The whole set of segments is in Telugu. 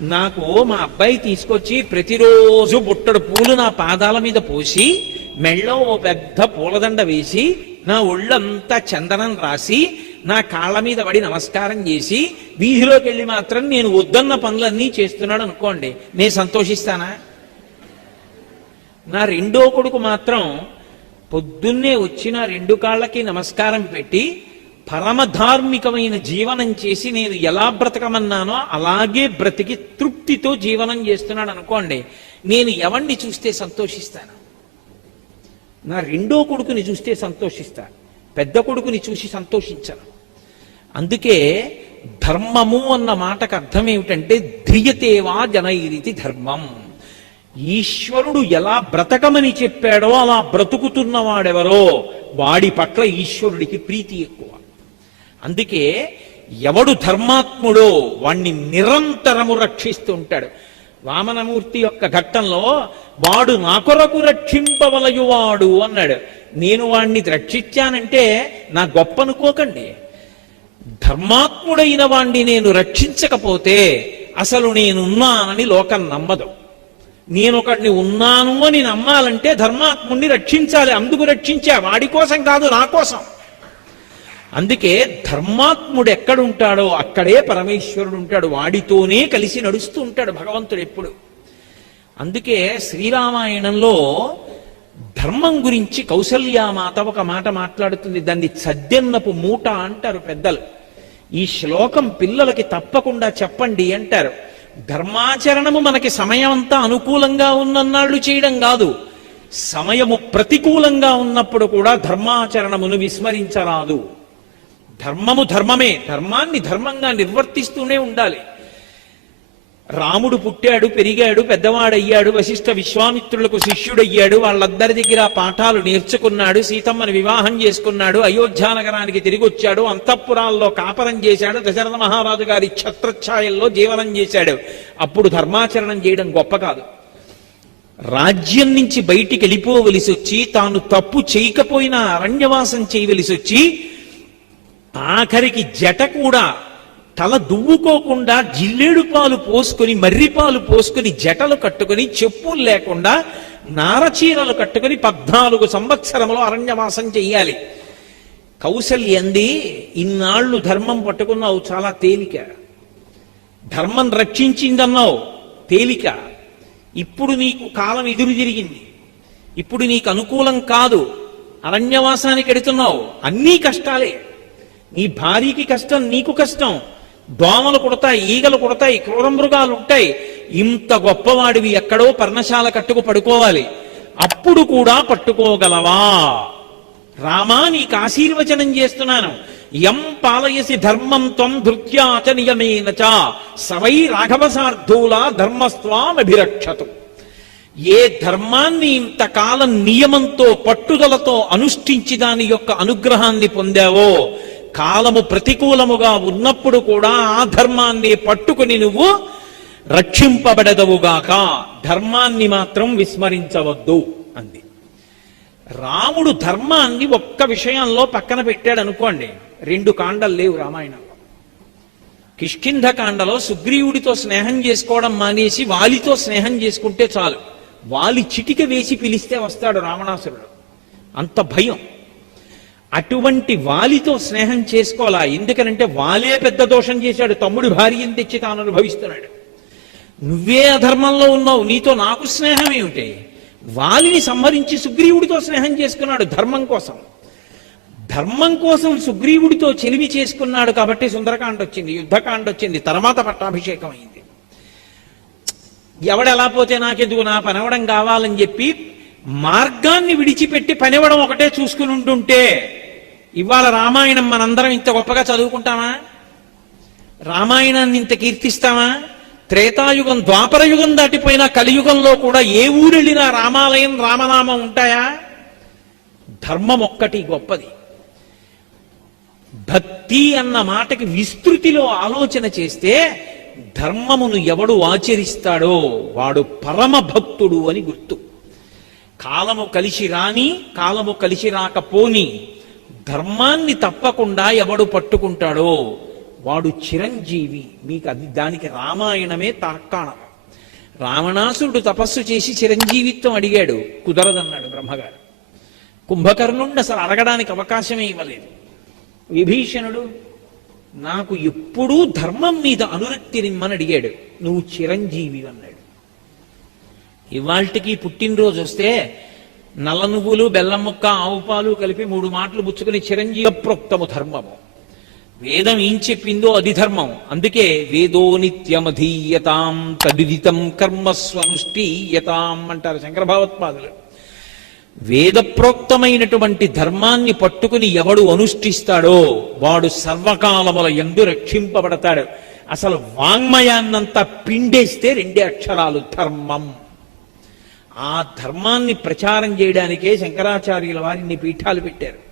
నాకు మా అబ్బాయి తీసుకొచ్చి ప్రతిరోజు బుట్టడు పూలు నా పాదాల మీద పోసి మెళ్ళో ఓ పెద్ద పూలదండ వేసి నా ఒళ్ళంతా చందనం రాసి నా కాళ్ళ మీద పడి నమస్కారం చేసి వీధిలోకి వెళ్ళి మాత్రం నేను వద్దన్న పనులన్నీ చేస్తున్నాడు అనుకోండి. నేను సంతోషిస్తానా? నా రెండో కొడుకు మాత్రం పొద్దున్నే వచ్చి నా రెండు కాళ్ళకి నమస్కారం పెట్టి పరమధార్మికమైన జీవనం చేసి నేను ఎలా బ్రతకమన్నానో అలాగే బ్రతికి తృప్తితో జీవనం చేస్తున్నాడు అనుకోండి నేను ఎవరిని చూస్తే సంతోషిస్తాను? నా రెండో కొడుకుని చూస్తే సంతోషిస్తాను. పెద్ద కొడుకుని చూసి సంతోషించను. అందుకే ధర్మము అన్న మాటకు అర్థం ఏమిటంటే ధ్రియతేవా జనైరితి ధర్మం. ఈశ్వరుడు ఎలా బ్రతకమని చెప్పాడో అలా బ్రతుకుతున్నవాడెవరో వాడి పట్ల ఈశ్వరుడికి ప్రీతి ఎక్కువ. అందుకే ఎవడు ధర్మాత్ముడో వాణ్ణి నిరంతరము రక్షిస్తూ ఉంటాడు. వామనమూర్తి యొక్క ఘట్టంలో వాడు నా కొరకు రక్షింపవలయువాడు అన్నాడు. నేను వాణ్ణి రక్షించానంటే నా గొప్ప అనుకోకండి ధర్మాత్ముడైన వాణ్ణి నేను రక్షించకపోతే అసలు నేనున్నానని లోకం నమ్మదు. నేను ఒకడిని ఉన్నాను అని నమ్మాలంటే ధర్మాత్ముడిని రక్షించాలి. అందుకు రక్షించా. వాడి కోసం కాదు నా కోసం. అందుకే ధర్మాత్ముడు ఎక్కడుంటాడో అక్కడే పరమేశ్వరుడు ఉంటాడు. వాడితోనే కలిసి నడుస్తూ ఉంటాడు భగవంతుడు ఎప్పుడు. అందుకే శ్రీరామాయణంలో ధర్మం గురించి కౌసల్యామాత ఒక మాట మాట్లాడుతుంది. దాన్ని సద్యన్నపు మూట అంటారు పెద్దలు. ఈ శ్లోకం పిల్లలకి తప్పకుండా చెప్పండి అంటారు. ధర్మాచరణము మనకి సమయం అంతా అనుకూలంగా ఉన్నన్నాళ్ళు చేయడం కాదు. సమయము ప్రతికూలంగా ఉన్నప్పుడు కూడా ధర్మాచరణమును విస్మరించరాదు. ధర్మము ధర్మమే. ధర్మాన్ని ధర్మంగా నిర్వర్తిస్తూనే ఉండాలి. రాముడు పుట్టాడు పెరిగాడు పెద్దవాడయ్యాడు వశిష్ఠ విశ్వామిత్రులకు శిష్యుడయ్యాడు వాళ్ళందరి దగ్గర పాఠాలు నేర్చుకున్నాడు సీతమ్మని వివాహం చేసుకున్నాడు అయోధ్యానగరానికి తిరిగి వచ్చాడు అంతఃపురాల్లో కాపరం చేశాడు దశరథ మహారాజు గారి ఛత్రఛాయల్లో జీవనం చేశాడు. అప్పుడు ధర్మాచరణం చేయడం గొప్ప కాదు. రాజ్యం నుంచి బయటికి వెళ్ళిపోవలసి వచ్చి తాను తప్పు చేయకపోయినా అరణ్యవాసం చేయవలసి వచ్చి ఆఖరికి జట కూడా తల దువ్వుకోకుండా జిల్లేడు పాలు పోసుకొని మర్రి పాలు పోసుకొని జటలు కట్టుకొని చెప్పులు లేకుండా నారచీరలు కట్టుకొని పద్నాలుగు సంవత్సరములు అరణ్యవాసం చెయ్యాలి. కౌసల్యంది ఇన్నాళ్ళు ధర్మం పట్టుకున్నావు చాలా తేలిక. ధర్మం రక్షించిందన్నావు తేలిక. ఇప్పుడు నీకు కాలం ఎదురు తిరిగింది ఇప్పుడు నీకు అనుకూలం కాదు. అరణ్యవాసానికి ఎడుతున్నావు. అన్నీ కష్టాలే. నీ భార్యకి కష్టం నీకు కష్టం. దోమలు కుడతాయి ఈగలు కుడతాయి క్రూర మృగాలు ఉంటాయి. ఇంత గొప్పవాడివి ఎక్కడో పర్ణశాల కట్టుకు పడుకోవాలి. అప్పుడు కూడా పట్టుకోగలవా? రామా నీకు ఆశీర్వచనం చేస్తున్నాను. ఎం పాలయసి ధర్మం త్వం ధృత్యాచ నియమేన చ. సవై రాఘవసార్థూల ధర్మస్వామభిరక్షతు. ఏ ధర్మాన్ని ఇంతకాలం నియమంతో పట్టుదలతో అనుష్ఠించి దాని యొక్క అనుగ్రహాన్ని పొందావో కాలము ప్రతికూలముగా ఉన్నప్పుడు కూడా ఆ ధర్మాన్ని పట్టుకుని నువ్వు రక్షింపబడదవుగాక. ధర్మాన్ని మాత్రం విస్మరించవద్దు అంది. రాముడు ధర్మాన్ని ఒక్క విషయంలో పక్కన పెట్టాడు అనుకోండి. రెండు కాండలు లేవు రామాయణంలో. కిష్కింధ కాండలో సుగ్రీవుడితో స్నేహం చేసుకోవడం మానేసి వాలితో స్నేహం చేసుకుంటే చాలు. వాలి చిటిక వేసి పిలిస్తే వస్తాడు రావణాసురుడు. అంత భయం. అటువంటి వాలితో స్నేహం చేసుకోవాలా? ఎందుకనంటే వాలే పెద్ద దోషం చేశాడు. తమ్ముడు భార్యను తెచ్చి తాను అనుభవిస్తున్నాడు. నువ్వే అధర్మంలో ఉన్నావు. నీతో నాకు స్నేహం ఏమిటి? వాలిని సంహరించి సుగ్రీవుడితో స్నేహం చేసుకున్నాడు ధర్మం కోసం. ధర్మం కోసం సుగ్రీవుడితో చెలిమి చేసుకున్నాడు కాబట్టి సుందరకాండ వచ్చింది యుద్ధకాండ వచ్చింది తర్వాత పట్టాభిషేకం అయింది. ఎవడెలా పోతే నాకెందుకు? నా పనవడం కావాలని చెప్పి మార్గాన్ని విడిచిపెట్టి పనివ్వడం ఒకటే చూసుకుని ఉంటుంటే ఇవాళ రామాయణం మనందరం ఇంత గొప్పగా చదువుకుంటామా? రామాయణాన్ని ఇంత కీర్తిస్తామా? త్రేతాయుగం ద్వాపర యుగం దాటిపోయిన కలియుగంలో కూడా ఏ ఊరెళ్ళినా రామాలయం రామనామం ఉంటాయా? ధర్మం ఒక్కటి గొప్పది. భక్తి అన్న మాటకి విస్తృతిలో ఆలోచన చేస్తే ధర్మమును ఎవడు ఆచరిస్తాడో వాడు పరమ భక్తుడు అని గుర్తు. కాలము కలిసి రాని కాలము కలిసి రాకపోని ధర్మాన్ని తప్పకుండా ఎవడు పట్టుకుంటాడో వాడు చిరంజీవి. మీకు అది దానికి రామాయణమే తార్కాణం. రావణాసురుడు తపస్సు చేసి చిరంజీవిత్వం అడిగాడు. కుదరదన్నాడు బ్రహ్మగారు. కుంభకర్ణుండి అసలు అడగడానికి అవకాశమే ఇవ్వలేదు. విభీషణుడు నాకు ఎప్పుడూ ధర్మం మీద అనురక్తి నిమ్మని అడిగాడు. నువ్వు చిరంజీవి అన్నాడు. ఇవాల్టికి పుట్టినరోజు వస్తే నల్ల నువ్వులు బెల్లం ముక్క ఆవు పాలు కలిపి మూడు మాటలు పుచ్చుకుని చిరంజీవ ప్రోక్తము ధర్మము. వేదం ఏం చెప్పిందో అది ధర్మం. అందుకే వేదో నిత్యమధీయతాం తదిదితం కర్మస్వనుష్ఠీయతాం అంటారు శంకర భగవత్పాదులు వేదప్రోక్తమైనటువంటి ధర్మాన్ని పట్టుకుని ఎవడు అనుష్ఠిస్తాడో వాడు సర్వకాలముల ఎందు రక్షింపబడతాడు. అసలు వాంగ్మయాన్నంతా పిండేస్తే రెండే అక్షరాలు ధర్మం. ఆ ధర్మాన్ని ప్రచారం చేయడానికే శంకరాచార్యుల వారిని పీఠాలు పెట్టారు.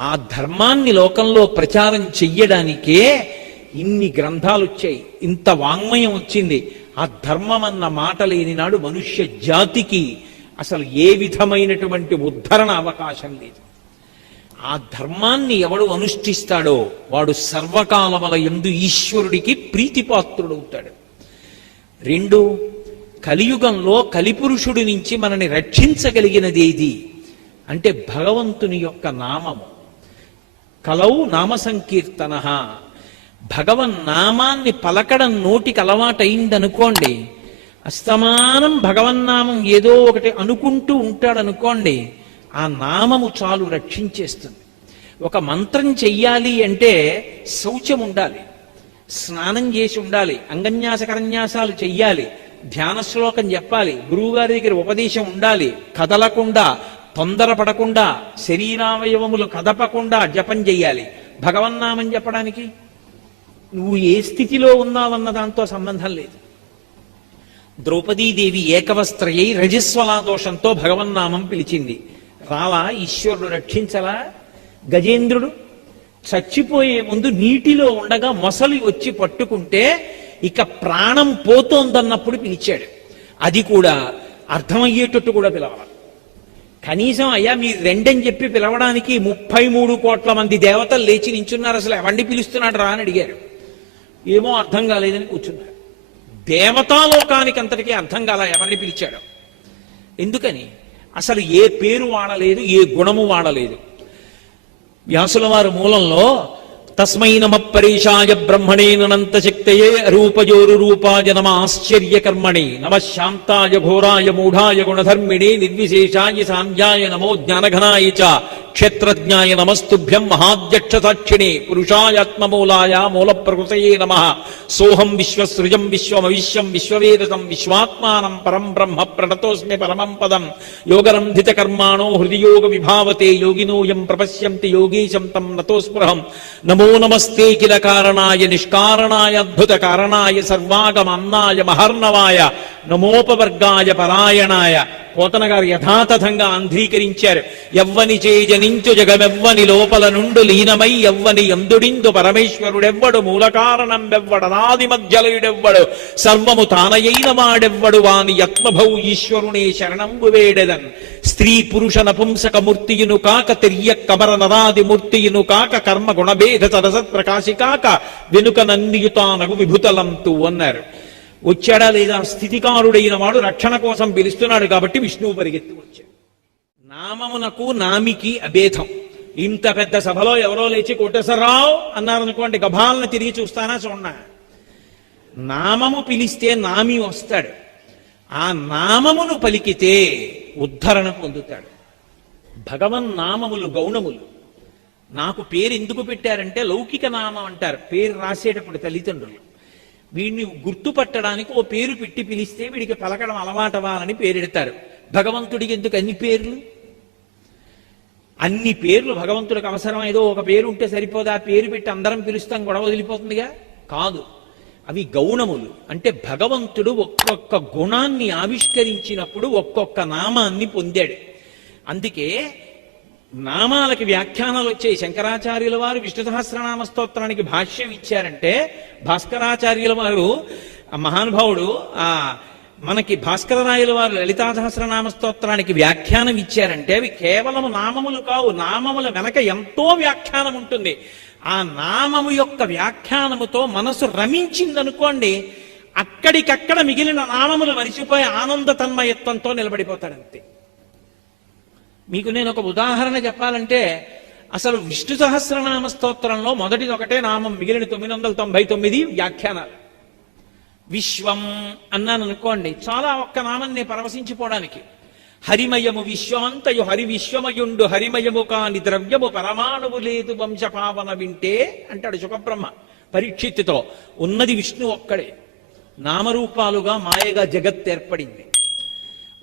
ఆ ధర్మాన్ని లోకంలో ప్రచారం చెయ్యడానికే ఇన్ని గ్రంథాలు వచ్చాయి. ఇంత వాంగ్మయం వచ్చింది. ఆ ధర్మం అన్న మాట లేని నాడు మనుష్య జాతికి అసలు ఏ విధమైనటువంటి ఉద్ధరణ అవకాశం లేదు. ఆ ధర్మాన్ని ఎవడు అనుష్ఠిస్తాడో వాడు సర్వకాలముల ఎందు ఈశ్వరుడికి ప్రీతిపాత్రుడవుతాడు. రెండు కలియుగంలో కలిపురుషుడి నుంచి మనని రక్షించగలిగినది ఏది? అంటే భగవంతుని యొక్క నామము. కలౌ నామ సంకీర్తన భగవన్ నామాన్ని పలకడం నోటికి అలవాటైందనుకోండి అస్తమానం భగవన్నామం ఏదో ఒకటి అనుకుంటూ ఉంటాడనుకోండి ఆ నామము చాలు రక్షించేస్తుంది. ఒక మంత్రం చెయ్యాలి అంటే శౌచం ఉండాలి స్నానం చేసి ఉండాలి అంగన్యాస కరన్యాసాలు చెయ్యాలి ధ్యాన శ్లోకం చెప్పాలి. గురువుగారి దగ్గర ఉపదేశం ఉండాలి. కదలకుండా తొందరపడకుండా శరీరావయవములు కదపకుండా జపం చెయ్యాలి. భగవన్నామం చెప్పడానికి నువ్వు ఏ స్థితిలో ఉన్నావన్న దాంతో సంబంధం లేదు. ద్రౌపదీదేవి ఏకవస్త్రయై రజస్వలా దోషంతో భగవన్నామం పిలిచింది. రాలా ఈశ్వరుడు రక్షించలా? గజేంద్రుడు చచ్చిపోయే ముందు నీటిలో ఉండగా మొసలి వచ్చి పట్టుకుంటే ఇక ప్రాణం పోతోందన్నప్పుడు పిలిచాడు. అది కూడా అర్థమయ్యేటట్టు కూడా పిలవాలి. కనీసం అయ్యా మీరు రెండని చెప్పి పిలవడానికి ముప్పై మూడు కోట్ల మంది దేవతలు లేచి నించున్నారు. అసలు ఎవండి పిలుస్తున్నాడు రా అని అడిగారు ఏమో అర్థం కాలేదని కూర్చున్నారు. దేవతాలోకానికి అంతటికీ అర్థం కాల ఎవరిని పిలిచాడు. ఎందుకని? అసలు ఏ పేరు వాడలేదు ఏ గుణము వాడలేదు. వ్యాసుల వారి మూలంలో तस्मै नमः परेशाय ब्रह्मणे अनंत शक्तये रूपजोरु रूपाय नमः आश्चर्य कर्मणे नमः शांताय घोराय मूढाय गुणधर्मिणे निर्विशेषाय साम्याय नमो ज्ञानघनाय च क्षेत्रज्ञाय नमस्तुभ्यं महाध्यक्ष साक्षिणे पुरुषाय आत्ममूलाय मूल प्रकृतये नमः। सोहं विश्वसृजं, विश्वमविश्यं विश्ववेदकं विश्वात्मानं परं ब्रह्म प्रणतोऽस्मि परमं पदं। योगरन्धित कर्माणो हृदि योग विभावते योगिनोऽयं प्रपश्यन्ति, योगीशं तं नतोऽस्पृहं। नमो నమో నమస్తే కిల కారణాయ నిష్కారణాయ అద్భుత కారణాయ సర్వాగమన్నాయ మహర్ణవాయ నమోపవర్గాయ పరాయణాయ పోతన గారు యథాతథంగా ఆంధ్రీకరించారు ఎవ్వని చేజనించు జగమెవ్వని లోపల నుండు లీనమై ఎవ్వని ఎందుడిందు పరమేశ్వరుడెవ్వడు మూల కారణం వెవ్వడనాది మధ్యలయుడెవ్వడు. సర్వము తానయైన వాడెవ్వడు వాని యత్మభౌ ఈశ్వరునే శరణంబు వేడెదన్. స్త్రీ పురుష నపుంసక మూర్తియును కాక తిర్య కమర నరాది మూర్తియును కాక కర్మ గుణభేద సరసత్ ప్రకాశి కాక వెనుక నన్నియుతానగు విభుతలంతు అన్నారు. వచ్చాడా లేదా స్థితికారుడైన వాడు రక్షణ కోసం పిలుస్తున్నాడు కాబట్టి విష్ణువు పరిగెత్తి వచ్చాడు. నామమునకు నామికి అభేదం. ఇంత పెద్ద సభలో ఎవరో లేచి కోటేశ్వరరావు అన్నారనుకోండి గభాలను తిరిగి చూస్తానా చూడనా? నామము పిలిస్తే నామి వస్తాడు. ఆ నామమును పలికితే ఉద్ధరణ పొందుతాడు. భగవన్ నామములు గౌణములు. నాకు పేరు ఎందుకు పెట్టారంటే లౌకిక నామం అంటారు. పేరు రాసేటప్పుడు తల్లిదండ్రులు. వీడిని గుర్తుపట్టడానికి ఓ పేరు పెట్టి పిలిస్తే వీడికి పలకడం అలవాటవాలని పేరెడతారు. భగవంతుడికి ఎందుకు అన్ని పేర్లు? అన్ని పేర్లు భగవంతుడికి అవసరం ఏదో ఒక పేరు ఉంటే సరిపోదా. ఆ పేరు పెట్టి అందరం పిలుస్తాం గొడవ వదిలిపోతుందిగా? కాదు. అవి గౌణములు. అంటే భగవంతుడు ఒక్కొక్క గుణాన్ని ఆవిష్కరించినప్పుడు ఒక్కొక్క నామాన్ని పొందాడు. అందుకే నామాలకి వ్యాఖ్యానాలు వచ్చాయి. శంకరాచార్యుల వారు విష్ణు సహస్రనామ స్తోత్రానికి భాష్యం ఇచ్చారంటే భాస్కరాచార్యుల వారు ఆ మహానుభావుడు ఆ మనకి భాస్కర రాయల వారు లలితా సహస్రనామ స్తోత్రానికి వ్యాఖ్యానం ఇచ్చారంటే అవి కేవలము నామములు కావు. నామముల వెనక ఎంతో వ్యాఖ్యానం ఉంటుంది. ఆ నామము యొక్క వ్యాఖ్యానముతో మనసు రమించిందనుకోండి అక్కడికక్కడ మిగిలిన నామములు మరిచిపోయి ఆనంద తన్మయత్వంతో నిలబడిపోతాడంతే. మీకు నేను ఒక ఉదాహరణ చెప్పాలంటే అసలు విష్ణు సహస్రనామ స్తోత్రంలో మొదటిది ఒకటే నామం మిగిలిన తొమ్మిది వందల తొంభై తొమ్మిది వ్యాఖ్యానాలు. విశ్వం అన్నాను అనుకోండి చాలా ఒక్క నామాన్ని పరవశించిపోవడానికి. హరిమయము విశ్వాంతయు హరి విశ్వమయుండు హరిమయము కాని ద్రవ్యము పరమాణువు లేదు వంశపావన వింటే అంటాడు శుభబ్రహ్మ పరీక్షిత్తుతో. ఉన్నది విష్ణు ఒక్కడే. నామరూపాలుగా మాయగా జగత్ ఏర్పడింది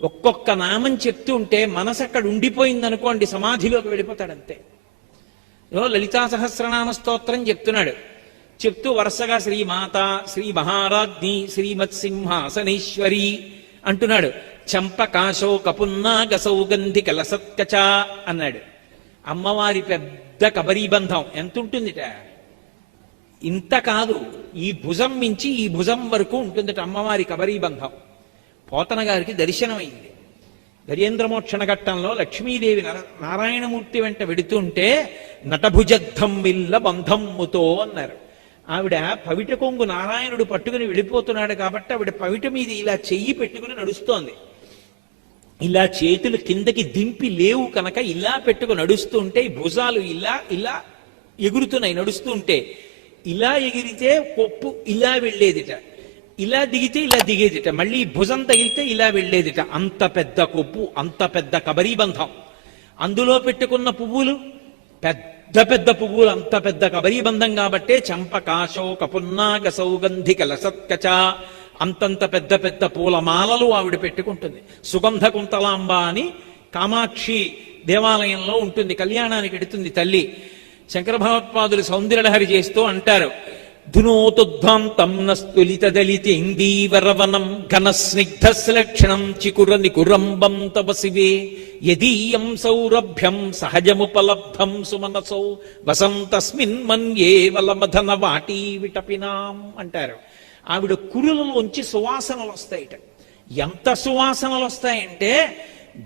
ఒక్కొక్క నామం చెప్తూ ఉంటే మనసు అక్కడ ఉండిపోయింది అనుకోండి సమాధిలోకి వెళ్ళిపోతాడంతే. లలితా సహస్రనామ స్తోత్రం చెప్తున్నాడు. చెప్తూ వరుసగా శ్రీమాత శ్రీ మహారాజ్ని శ్రీమత్ సింహాసనేశ్వరి అంటున్నాడు చంపకాశో కపున్నాగ సౌగంధి కలసత్కచ అన్నాడు. అమ్మవారి పెద్ద కబరీబంధం. ఎంత ఉంటుందిట ఇంత కాదు. ఈ భుజం మించి ఈ భుజం వరకు ఉంటుందిట అమ్మవారి కబరీబంధం. పోతన గారికి దర్శనమైంది. గజేంద్రమోక్షణ ఘట్టంలో లక్ష్మీదేవి నారాయణమూర్తి వెంట వెడుతుంటే నటభుజద్ధం విల్ల బంధమ్ముతో అన్నారు. ఆవిడ పవిట కొంగు నారాయణుడు పట్టుకుని వెళ్ళిపోతున్నాడు కాబట్టి ఆవిడ పవిట మీద ఇలా చెయ్యి పెట్టుకుని నడుస్తోంది. ఇలా చేతులు కిందకి దింపి లేవు కనుక ఇలా పెట్టుకుని నడుస్తుంటే భుజాలు ఇలా ఇలా ఎగురుతున్నాయి నడుస్తుంటే. ఇలా ఎగిరితే కొప్పు ఇలా వెళ్ళేదిట. ఇలా దిగితే ఇలా దిగేదిట మళ్ళీ భుజం తగిలితే ఇలా వెళ్ళేదిట. అంత పెద్ద కొప్పు అంత పెద్ద కబరీబంధం అందులో పెట్టుకున్న పువ్వులు పెద్ద పెద్ద పువ్వులు అంత పెద్ద కబరీబంధం కాబట్టే చంపకాశో కపున్నాక సౌగంధిక లసత్కచ అంతంత పెద్ద పెద్ద పూలమాలలు ఆవిడ పెట్టుకుంటుంది. సుగంధ కుంతలాంబ అని కామాక్షి దేవాలయంలో ఉంటుంది కళ్యాణానికి ఎడుతుంది తల్లి. శంకర భగవత్పాదులు సౌందర్యలహరి చేస్తూ అంటారు ధునోతుద్ధాంతం నస్తులిత దళితేందీవరవనం ఘన స్నిగ్ధ శ్లక్షణం చికుర నికురంబం తవ శివే యదీయం సౌరభ్యం సహజముపలబ్ధం సుమనసౌ వసంతస్మిన్ మన్యే వలమధన వాటీ విటపినాం అంటారు. ఆవిడ కురులలోంచి సువాసనలు వస్తాయిట ఎంత సువాసనలు వస్తాయంటే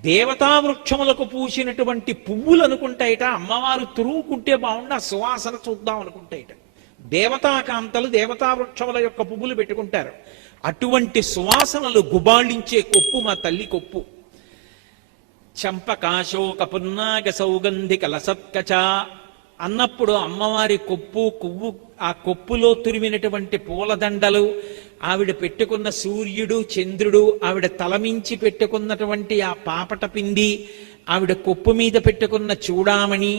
దేవతా వృక్షములకు పూసినటువంటి పువ్వులు అనుకుంటాయిట అమ్మవారు తురుముకుంటే బాగుండి ఆ సువాసన చూద్దాం అనుకుంటాయిట దేవతాకాంతలు దేవతా వృక్షముల యొక్క పువ్వులు పెట్టుకుంటారు. అటువంటి సువాసనలు గుబాళించే కొప్పు మా తల్లి కొప్పు. చంపకాశోక పున్నాగ సౌగంధి కలసత్కచ అన్నప్పుడు అమ్మవారి కొప్పు కొవ్వు ఆ కొప్పులో తురిమినటువంటి పూలదండలు ఆవిడ పెట్టుకున్న సూర్యుడు చంద్రుడు ఆవిడ తలమించి పెట్టుకున్నటువంటి ఆ పాపట పిండి ఆవిడ కొప్పు మీద పెట్టుకున్న చూడామణి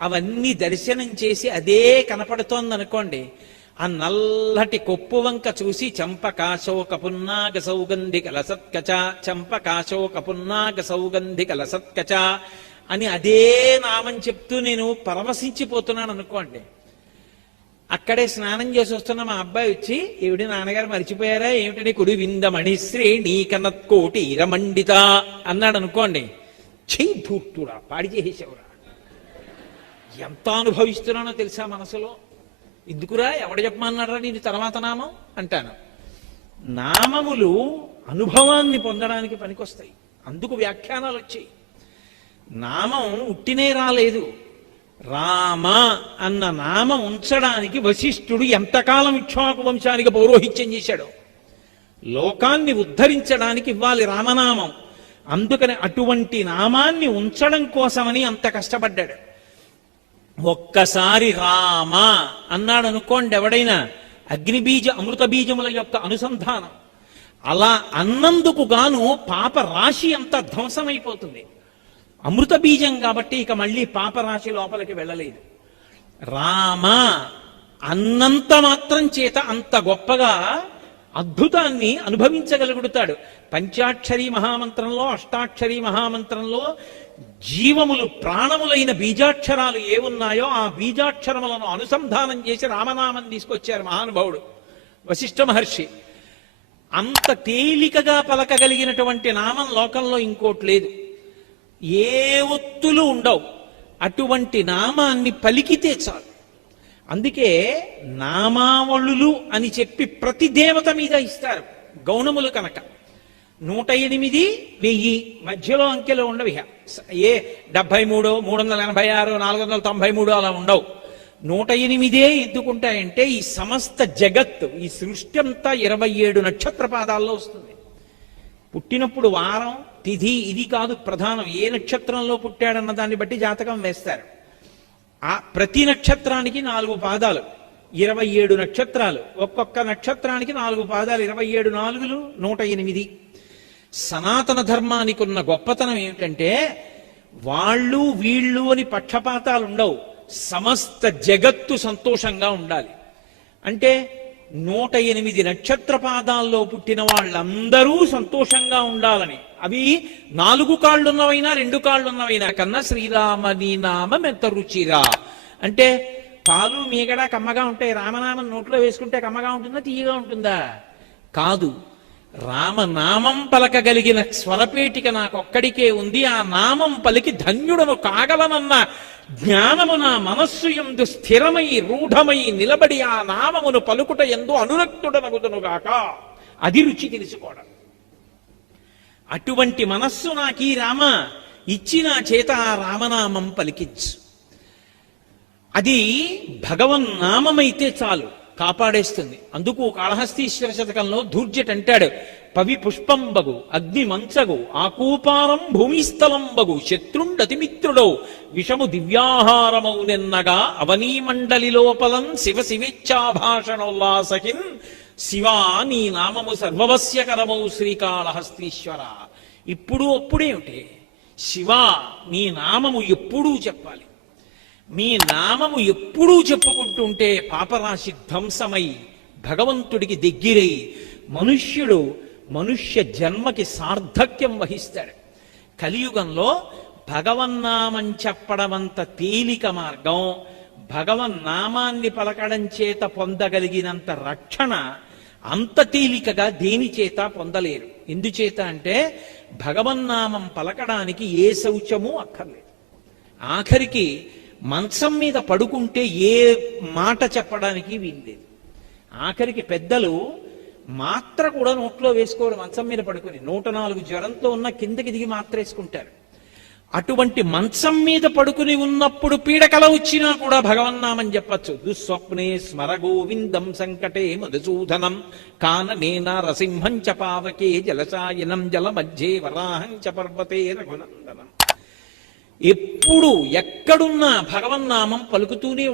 అవన్నీ దర్శనం చేసి అదే కనపడుతోంది అనుకోండి ఆ నల్లటి కొప్పు వంక చూసి చంపకాశోక పున్నాగ సౌగంధి కలసత్కచ చంపకాశోక పున్నాగ సౌగంధి లసత్కచ అని అదే నామం చెప్తూ నేను పరవశించిపోతున్నాను అనుకోండి అక్కడే స్నానం చేసి వస్తున్న మా అబ్బాయి వచ్చి ఏమిటి నాన్నగారు మర్చిపోయారా? ఏమిటని కుడి విందమణిశ్రీ శ్రేణి కనత్కోటి ఇరమండిత అన్నాడు అనుకోండి చెయ్యి భూట్టుడా పాడి చేసేవరా ఎంత అనుభవిస్తున్నానో తెలుసా మనసులో? ఎందుకురా ఎవడ చెప్పమన్నారా నేను తర్వాత నామం? అంటాను. నామములు అనుభవాన్ని పొందడానికి పనికొస్తాయి. అందుకు వ్యాఖ్యానాలు వచ్చాయి. నామం ఉట్టినే రాలేదు. రామ అన్న నామం ఉంచడానికి వశిష్ఠుడు ఎంతకాలం ఇక్ష్వాకు వంశానికి పౌరోహిత్యం చేశాడు? లోకాన్ని ఉద్ధరించడానికి ఇవ్వాలి రామనామం. అందుకని అటువంటి నామాన్ని ఉంచడం కోసమని అంత కష్టపడ్డాడు. ఒక్కసారి రామ అన్నాడు అనుకోండి ఎవడైనా అగ్నిబీజ అమృత బీజముల యొక్క అనుసంధానం. అలా అన్నందుకు గాను పాప రాశి అంత ధ్వంసమైపోతుంది. అమృత బీజం కాబట్టి ఇక మళ్ళీ పాపరాశి లోపలికి వెళ్ళలేదు. రామ అన్నంత మాత్రం చేత అంత గొప్పగా అద్భుతాన్ని అనుభవించగలుగుతాడు. పంచాక్షరి మహామంత్రంలో అష్టాక్షరి మహామంత్రంలో జీవములు ప్రాణములైన బీజాక్షరాలు ఏ ఉన్నాయో ఆ బీజాక్షరములను అనుసంధానం చేసి రామనామం తీసుకొచ్చారు మహానుభావుడు వశిష్ఠ మహర్షి. అంత తేలికగా పలకగలిగినటువంటి నామం లోకంలో ఇంకోటి లేదు. ఏ ఒత్తులు ఉండవు. అటువంటి నామాన్ని పలికితే చాలు. అందుకే నామావళులు అని చెప్పి ప్రతి దేవత మీద ఇస్తారు. గౌణములు కనుక. నూట ఎనిమిది వెయ్యి మధ్యలో అంకెలో ఉండవి ఇహ. ఏ డెబ్బై మూడు మూడు వందల ఎనభై ఆరు నాలుగు వందల తొంభై మూడు అలా ఉండవు. నూట ఎనిమిదే ఎద్దుకుంటాయంటే ఈ సమస్త జగత్తు ఈ సృష్టి అంతా ఇరవై ఏడు నక్షత్ర పాదాల్లో వస్తుంది. పుట్టినప్పుడు వారం తిథి ఇది కాదు ప్రధానం. ఏ నక్షత్రంలో పుట్టాడన్న దాన్ని బట్టి జాతకం వేస్తారు. ఆ ప్రతి నక్షత్రానికి నాలుగు పాదాలు ఇరవై ఏడు నక్షత్రాలు. ఒక్కొక్క నక్షత్రానికి నాలుగు పాదాలు ఇరవై ఏడు నాలుగులు నూట ఎనిమిది. సనాతన ధర్మానికి ఉన్న గొప్పతనం ఏమిటంటే వాళ్ళు వీళ్ళు అని పక్షపాతాలు ఉండవు సమస్త జగత్తు సంతోషంగా ఉండాలి. అంటే నూట ఎనిమిది నక్షత్ర పాదాల్లో పుట్టిన వాళ్ళందరూ సంతోషంగా ఉండాలని. అవి నాలుగు కాళ్ళున్నవైనా రెండు కాళ్ళున్నవైనా కన్నా శ్రీరామ నీ నామం ఎంత రుచిరా. అంటే పాలు మీగడ కమ్మగా ఉంటాయి రామనామం నోట్లో వేసుకుంటే కమ్మగా ఉంటుందా తీయగా ఉంటుందా? కాదు. రామనామం పలకగలిగిన స్వరపేటిక నాకొక్కడికే ఉంది. ఆ నామం పలికి ధన్యుడను కాగలనన్న జ్ఞానము నా మనస్సు ఎందు స్థిరమై రూఢమై నిలబడి ఆ నామమును పలుకుట ఎందు అనురక్తుడనగుదనుగాక. అది రుచి తెలుసుకోవడం. అటువంటి మనస్సు నాకీ రామ ఇచ్చిన చేత ఆ రామనామం పలికించు అది భగవన్ నామమైతే చాలు. కాపాడేస్తుంది. అందుకు కాళహస్తీశ్వర శతకంలో ధూర్జట్ అంటాడు పవి పుష్పంబగు అగ్ని మంచగు ఆకూపారం భూమిస్థలంబగు శత్రుండతిమిత్రుడో విషము దివ్యాహారమౌ నిన్నగా అవనీ మండలి లోపలం శివ శివేచ్ఛాభాషణోల్లాసకిన్ శివా నీ నామము సర్వవస్యకరమౌ శ్రీకాళహస్తీశ్వర. ఇప్పుడు అప్పుడేమిటి శివా నీ నామము ఎప్పుడూ చెప్పాలి. మీ నామము ఎప్పుడూ చెప్పుకుంటుంటే పాపరాశి ధ్వంసమై భగవంతుడికి దగ్గిరై మనుష్యుడు మనుష్య జన్మకి సార్థక్యం వహిస్తాడు. కలియుగంలో భగవన్నామం చెప్పడమంత తేలిక మార్గం భగవన్నామాన్ని పలకడం చేత పొందగలిగినంత రక్షణ అంత తేలికగా దేని చేత పొందలేరు. ఎందుచేత అంటే భగవన్నామం పలకడానికి ఏ శౌచము అక్కర్లేదు. ఆఖరికి మంచం మీద పడుకుంటే ఏ మాట చెప్పడానికి వీల్లేదు. ఆఖరికి పెద్దలు మాత్ర కూడా నోట్లో వేసుకోరు మంచం మీద పడుకుని. నూట నాలుగు జ్వరంతో ఉన్న కిందకి దిగి మాత్ర వేసుకుంటారు అటువంటి మంచం మీద పడుకుని ఉన్నప్పుడు పీడకల వచ్చినా కూడా భగవన్నామం చెప్పచ్చు. దుస్వప్నే స్మర గోవిందం సంకటే మధుసూదనం కాననే రసింహం చ పావకే జలసాయనం జల మధ్యే వరాహం చ పర్వతే రఘునందనం. ఎప్పుడు ఎక్కడున్నా భగవన్నామం పలుకుతూనే